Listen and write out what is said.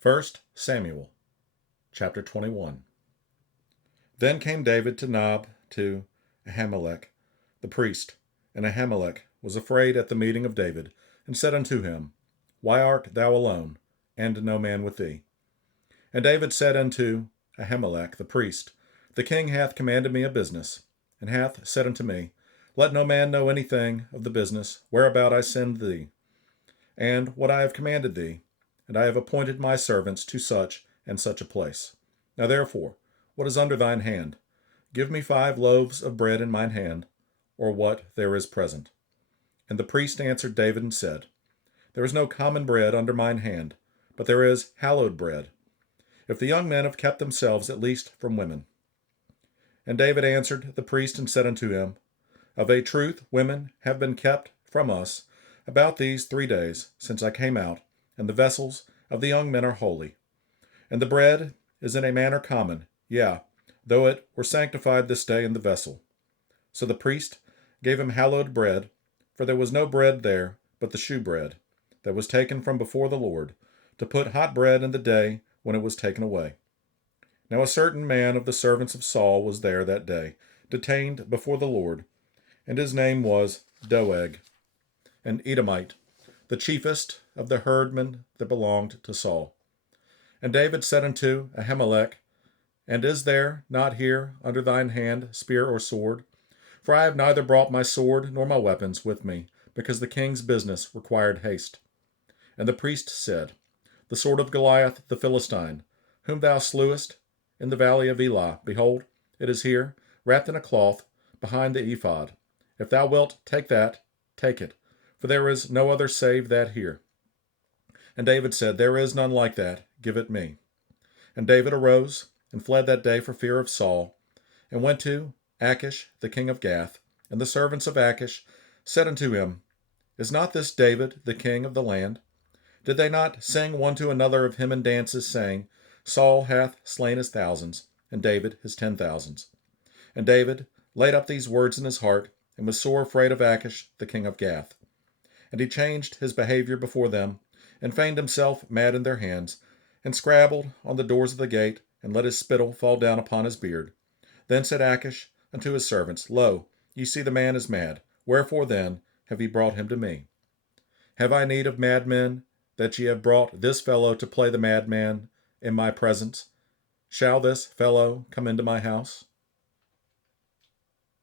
First Samuel chapter 21. Then came David to Nob to Ahimelech the priest, and Ahimelech was afraid at the meeting of David, and said unto him, Why art thou alone, and no man with thee? And David said unto Ahimelech the priest, The king hath commanded me a business, and hath said unto me, Let no man know anything of the business whereabout I send thee, and what I have commanded thee, and I have appointed my servants to such and such a place. Now therefore, what is under thine hand? Give me 5 loaves of bread in mine hand, or what there is present. And the priest answered David and said, There is no common bread under mine hand, but there is hallowed bread, if the young men have kept themselves at least from women. And David answered the priest and said unto him, Of a truth women have been kept from us about these 3 days since I came out, and the vessels of the young men are holy. And the bread is in a manner common, yea, though it were sanctified this day in the vessel. So the priest gave him hallowed bread, for there was no bread there but the shewbread, that was taken from before the Lord, to put hot bread in the day when it was taken away. Now a certain man of the servants of Saul was there that day, detained before the Lord, and his name was Doeg, an Edomite, the chiefest of the herdmen that belonged to Saul. And David said unto Ahimelech, And is there not here under thine hand spear or sword? For I have neither brought my sword nor my weapons with me, because the king's business required haste. And the priest said, The sword of Goliath the Philistine, whom thou slewest in the valley of Elah, behold, it is here, wrapped in a cloth, behind the ephod. If thou wilt take that, take it, for there is no other save that here. And David said, There is none like that, give it me. And David arose and fled that day for fear of Saul, and went to Achish the king of Gath. And the servants of Achish said unto him, Is not this David the king of the land? Did they not sing one to another of him in dances, saying, Saul hath slain his thousands, and David his 10,000s? And David laid up these words in his heart, and was sore afraid of Achish the king of Gath. And he changed his behavior before them, and feigned himself mad in their hands, and scrabbled on the doors of the gate, and let his spittle fall down upon his beard. Then said Achish unto his servants, Lo, ye see the man is mad. Wherefore then have ye brought him to me? Have I need of madmen, that ye have brought this fellow to play the madman in my presence? Shall this fellow come into my house?